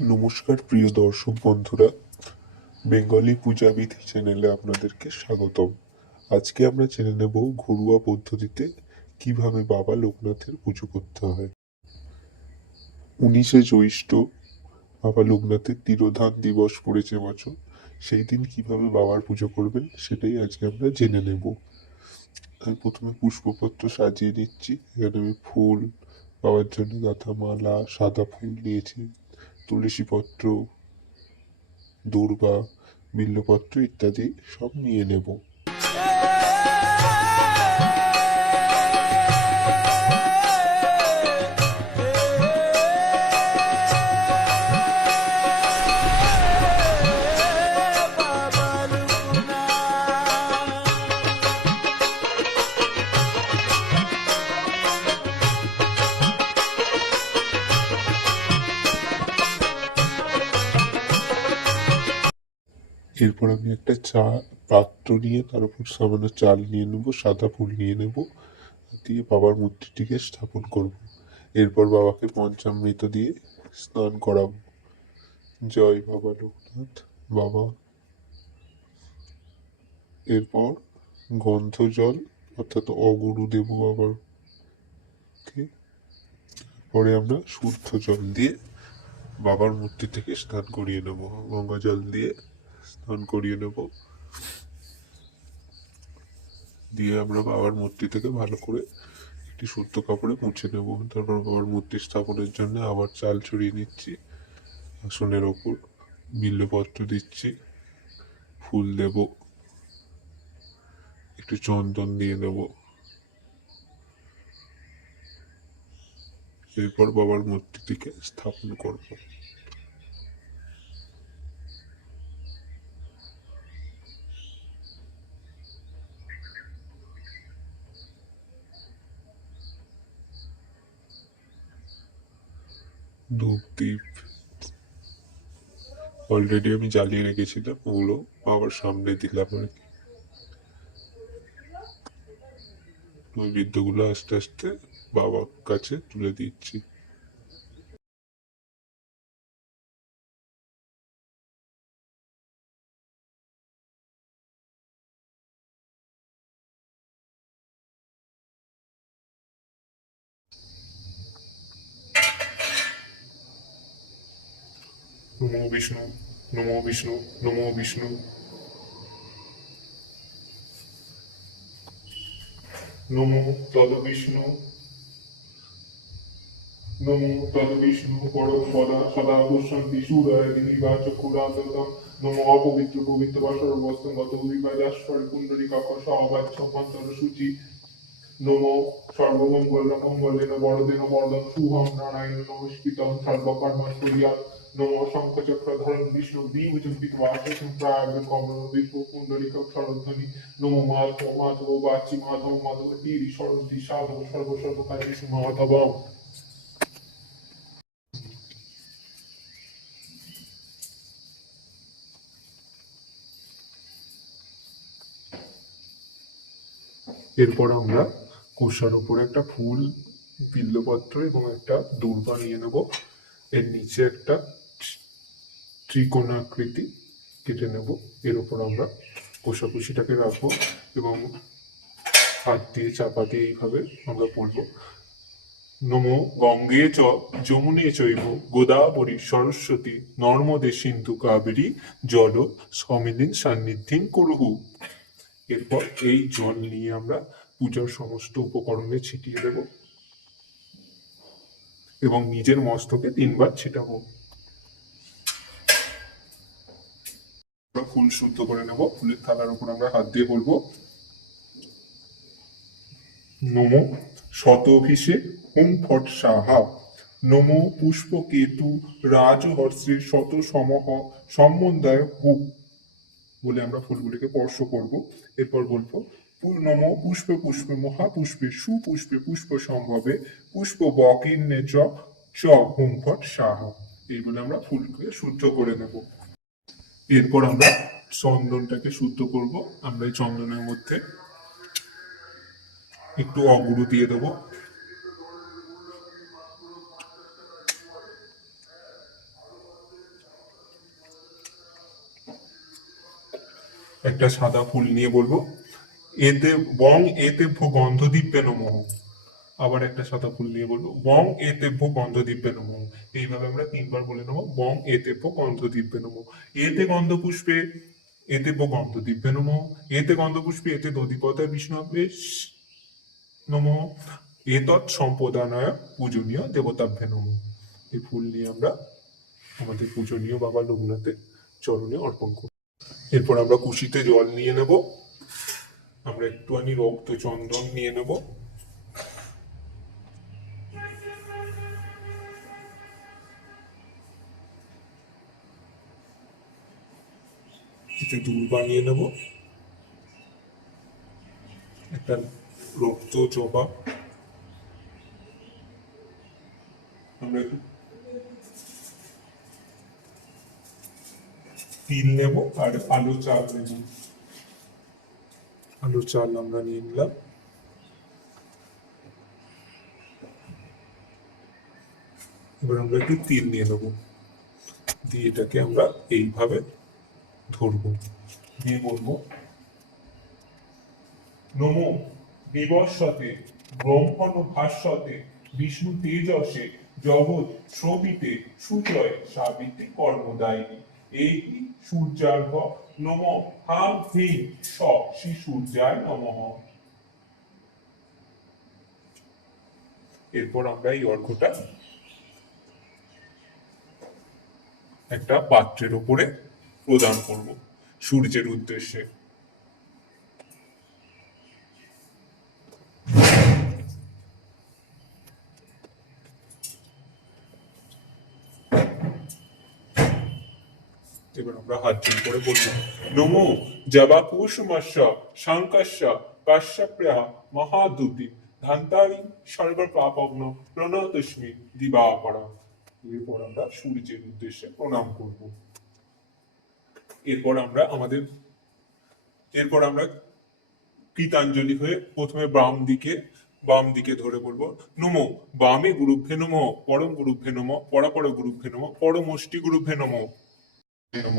নমস্কার, প্রিয় দর্শক বন্ধুরা। বেঙ্গলি পূজাবিধি চ্যানেলে আপনাদেরকে স্বাগতম। আজকে আমরা জেনে নেব ঘরোয়া পদ্ধতিতে কীভাবে বাবা লোকনাথের পুজো করতে হয়। উনিশে জ্যৈষ্ঠ বাবা লোকনাথের তিরোধান দিবস পড়েছে বছর সেই দিন কীভাবে বাবার পুজো করবেন সেটাই আজকে আমরা জেনে নেব। আমি প্রথমে পুষ্পপত্র সাজিয়ে নিচ্ছি এখানে আমি ফুল, বাবার জন্য গাঁথা মালা সাদা ফুল নিয়েছি তুলসী পত্র দূর্বা বিল্লপত্র ইত্যাদি সব নিয়ে নেব। এরপর আমি একটা চা, পাত্র নিয়ে তার উপর সামান্য চাল নিয়ে নেব, সাদা ফুল নিয়ে নেব, দিয়ে বাবার মূর্তিটিকে স্থাপন করব। এরপর বাবাকে পঞ্চামৃত দিয়ে স্নান করাবো। জয় বাবা লোকনাথ, বাবা। এরপর গন্ধ জল, অর্থাৎ অগুরু দেব বাবার পরে আমরা শুদ্ধ জল দিয়ে বাবার মূর্তি থেকে স্নান করিয়ে নেব, গঙ্গা জল দিয়ে। স্নান করিয়ে নেব। দিয়ে আমরা বাবার মূর্তি থেকে ভালো করে একটি শুদ্ধ কাপড়ে মুছে নেব। তারপর বাবার মূর্তি স্থাপনের জন্য আবার চাল ছড়িয়ে নিচ্ছি আসনের ওপর বিল্লপত্র দিচ্ছি, ফুল দেব, একটু চন্দন দিয়ে দেব এরপর বাবার মূর্তিটিকে স্থাপন করব। ধূপ দ্বীপ। অলরেডি আমি জ্বালিয়ে রেখেছিলাম ওগুলো বাবার সামনে দিলাম আর কি। নৈবেদ্যগুলো আস্তে আস্তে বাবার কাছে তুলে দিচ্ছি। নমো বিষ্ণু নমো বিষ্ণু নমো বিষ্ণু। নমো তদ বিষ্ণু, নমো তদ বিষ্ণু, পরম সদা সদা পুষ্যন্তি সুরায় দিনিবা চক্ষুরাতম নমো অপবিত্র পবিত্র বা সর্বস্তগত বিবাদাস্বর কুণ্ডলী কাক সহবাচ্য মন্তর সূচি। নমো সর্বমঙ্গল মঙ্গলেন, বড়দিন বরদম শুভম নারায়ণ, নমস্কৃতম সর্বকর্মস্বরিয়াত বিষ্ণু কুণ্ডলিক সরধ্বনি মাধব মাধব, বাচি, মাধব মাধব তীরি সাধব এরপর আমরা কোষার উপরে একটা ফুল, বিল্লপত্র এবং একটা দূর্বা নিয়ে নেব। এর নিচে একটা ত্রিকোণাকৃতি কেটে নেব। এর উপর আমরা কোষাকুষিটাকে রাখব এবং হাত দিয়ে চাপা দিয়ে এইভাবে আমরা পড়ব। নমো গঙ্গে চ যমুনে চৈব গোদাবরী সরস্বতী নর্মদে সিন্ধু কাবেরী জল সমিদিন সান্নিধ্যিন করহু। এরপর এই জল নিয়ে আমরা পূজার সমস্ত উপকরণে ছিটিয়ে দেব এবং নিজের মস্তকে তিনবার ছিটাবো আমরা ফুল শুদ্ধ করে নেব। ফুলের থালার উপর আমরা হাত দিয়ে বলব, নমো শতভিষেক হুম ফট সাহা, নমো পুষ্প কেতু রাজহর্ষের শত সমহ সম্বন্ধায় হুক বলে আমরা ফুলগুলিকে স্পর্শ করব। এরপর বলব নম পুষ্পে পুষ্পে মহাপুষ্পে সুপুষ্পে পুষ্প সম্ভবে, পুষ্প বকিন্নে চ চ হুম ফট সাহা। এই বলে আমরা ফুলকে শুদ্ধ করে নেব। এরপর আমরা চন্দনটাকে শুদ্ধ করব। আমরা এই চন্দনের মধ্যে একটু অগুরু দিয়ে দেবো। একটা সাদা ফুল নিয়ে বলব। এতে বং এতে ভো গন্ধ দিব্যে নম। আবার একটা সাদা ফুল নিয়ে বলব। বং এতে ভো গন্ধ দিব্যে নম। এইভাবে আমরা তিনবার বলে নেব, বং, এতে গন্ধ, দিব্যে নমঃ। এতে গন্ধ গন্ধপুষ্পে এতে গন্ধ, দিব্যে নমঃ। এতে গন্ধপুষ্পে এতে দধিপতা বিষ্ণবে নমঃ। এতৎ সম্পদানায় পূজনীয় দেবতাভ্যে নমঃ। এই ফুল নিয়ে আমরা আমাদের পূজনীয় বাবা লোকনাথের চরণে অর্পণ করব। এরপর আমরা কুশিতে জল নিয়ে নেব। আমরা একটুখানি রক্ত চন্দন নিয়ে নেব। একটু দুল বানিয়ে নেব। একটা রক্ত জবা আমরা একটু তিল নেব আর আলু চাল নেব। আলু চাল আমরা নিয়ে নিলাম। এবার আমরা একটু তিল নিয়ে নেব। দিয়ে এটাকে আমরা এইভাবে ধরবো। দিয়ে বলব? নমো। বিবস্বতে ব্রহ্মণ ভাস্বতে বিষ্ণু তেজসে, জগৎ শ্রবিতে, সুজয় সাবিতে কর্মদায়িনী। এই সূর্যার্ঘ? নম। হাম হিম স শ্রী সূর্যায় নমঃ। এরপর আমরা এই অর্ঘটা একটা পাত্রের উপরে প্রদান করব সূর্যের উদ্দেশ্যে। আমরা হাত জোর করে বলব নমো জবা কুসুমস্য শঙ্কস্য কাশ্যপ্রিয়া মহাদুতি ধান্তারি সর্ব পাপগ্ন প্রণতস্মি দিবাকরা এরপর আমরা সূর্যের উদ্দেশ্যে প্রণাম করব। এরপর আমরা আমাদের, এরপর আমরা কৃতাঞ্জলি হয়ে প্রথমে বাম দিকে বাম দিকে ধরে বলব, নমো, বামে গুরুভ্যে নম, পরম গুরুভ্যে নম, পরাপর গুরুভ্যে নম, পরমষ্টি গুরুভ্যে নম। নম,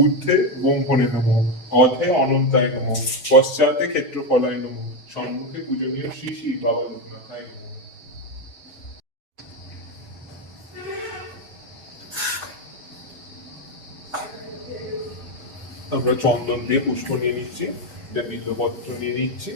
ঊর্ধ্বে ব্রহ্মণে নম, অধে অনন্তায় নম, পশ্চাতে ক্ষেত্রফলায় নম, সম্মুখে পূজনীয় শ্রী শ্রী বাবা লোকনাথায় নম। আমরা চন্দন দিয়ে পুষ্প নিয়ে নিচ্ছি বিল্লপত্র নিয়ে নিচ্ছি,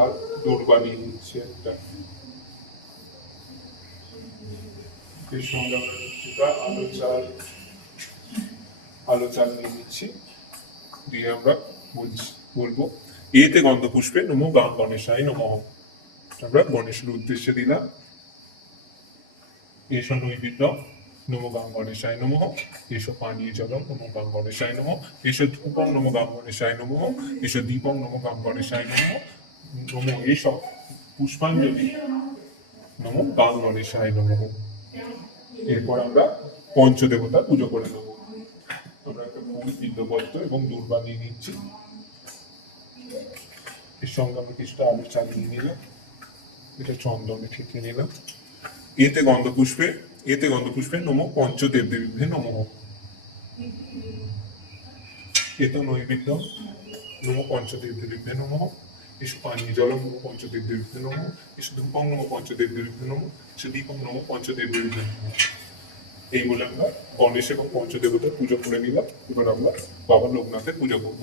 আর দৌড়বা নিয়ে নিচ্ছি একটা। আমরা আলো চাল আলো চাল নিয়ে দিয়ে আমরা বলব এতে নমো গণেশাই নম। আমরা গণেশের উদ্দেশ্যে দিলাম। এসো নৈবেদ্য নমো গাং গণেশায় নম। এসো পানীয় জলম নমো গাং গণেশায় নম। এসো ধূপম নমো গাং গণেশায় নম। এসো দীপম নমো গাং গণেশায় নম। নমো এসব পুষ্পাঞ্জলি, নমো গাং গণেশায় নম। এরপর আমরা পঞ্চদেবতা পুজো করে নেব। আমরা একটা ফুল বিদ্যপত্র এবং দূর বানিয়ে নিচ্ছি। এর সঙ্গে আমরা কিছুটা আলু চালিয়ে নিলাম। এটা চন্দনে ঠেকে নিলাম। এতে গন্ধপুষ্পে এতে গন্ধপুষ্পে নম পঞ্চদেব দেবীভ্যে নম। এত নৈবেদ্য, নম পঞ্চদেব দেবীভ্যে নম। এসু পানীয় জল নম পঞ্চদেব দেবীভ্যে নম। এসু ধূপং নম পঞ্চদেব দেবীভ্যে নম। এসু দীপং নম পঞ্চদেব দেবীভ্যে নম। এই বলে আমরা গণেশ এবং পঞ্চদেবতার পুজো করে নিলাম। এবার আমরা বাবা লোকনাথের পুজো করব।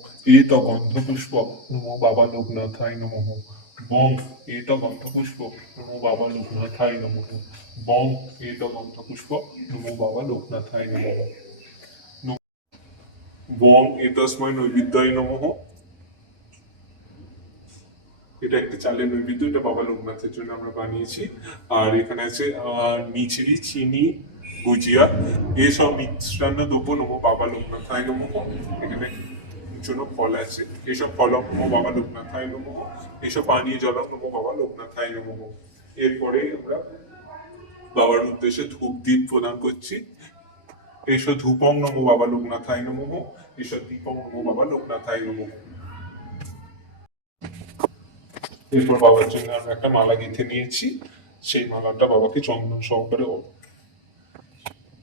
নমো বাবা নমঃ। বং নমো বাবা নমঃ। বং নমো বাবা নমঃ। বং এতস্মৈ নৈবিদ্যায় নমঃ। এটা একটি চালের নৈবেদ্য, এটা বাবা লোকনাথের জন্য আমরা বানিয়েছি। আর এখানে আছে মিছরি চিনি গুজিয়া এসব মিষ্টান্ন দ্রব্য নমো বাবা লোকনাথায় নমো। এখানে জন্য ফল আছে। এসব ফল নমো বাবা লোকনাথায় নমো। এসব পানীয় জল নমো বাবা লোকনাথায় নমো। এরপরে আমরা বাবার উদ্দেশ্যে ধূপ দ্বীপ প্রদান করছি। এসব ধূপং নমো বাবা লোকনাথায় নমো। এসব দীপং নমো বাবা লোকনাথায় নমো। এরপর বাবার জন্য আমরা একটা মালা গেঁথে নিয়েছি। সেই মালাটা বাবাকে চন্দন সহকারে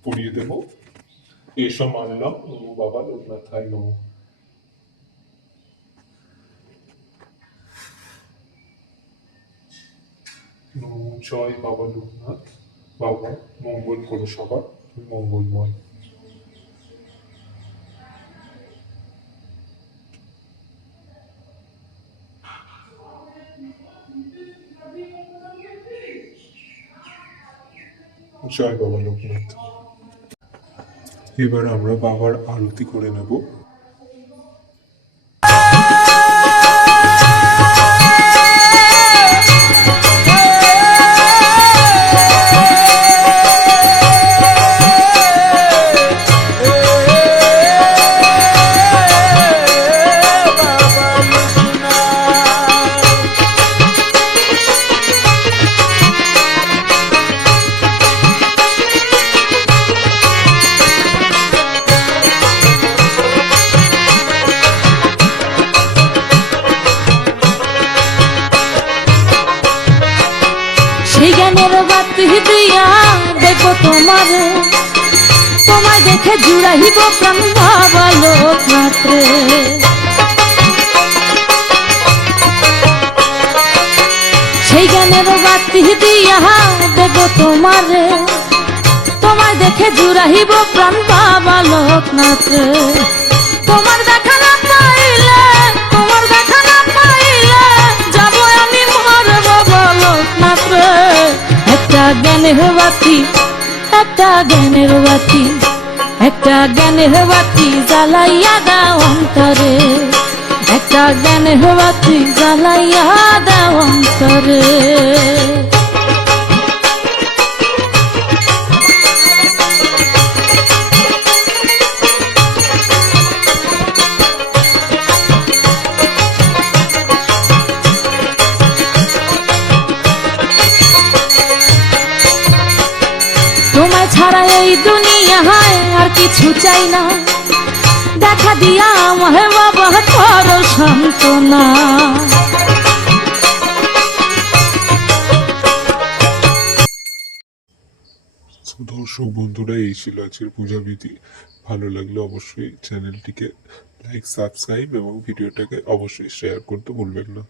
পরিয়ে দেব। এসব মানলাম নমো বাবা লোকনাথায় নমো। জয় বাবা লোকনাথ, বাবা মঙ্গল করো সবার মঙ্গলময়। জয় বাবা লোকনাথ। এবার আমরা বাবার আরতি করে নেব। দিয়া দেখো তোমার, তোমায় দেখে জুড়াইব প্রাণ বাবা লোকনাথে সেই জ্ঞানের বাতি দিয়া দেখো তোমার, তোমায় দেখে জুড়াইব প্রাণ বাবা লোকনাথে তোমার দেখা না পাইলে, তোমার দেখা না পাইলে যাব আমি মরব বলো মাত্র। একটা জ্ঞানের বাতি, একটা জ্ঞানের বাতি, একটা জ্ঞানের বাতি জ্বালাইয়া দাও অন্তরে, একটা জ্ঞানের বাতি জ্বালাইয়া দাও অন্তরে। কিছু চাই না। দেখা দিয়া আমায় বাবা, করো সান্ত্বনা। দর্শক বন্ধুরা, এই ছিল আজকের পূজাবিধি। ভালো লাগলে অবশ্যই চ্যানেলটিকে লাইক সাবস্ক্রাইব এবং ভিডিওটাকে অবশ্যই শেয়ার করতে ভুলবেন না।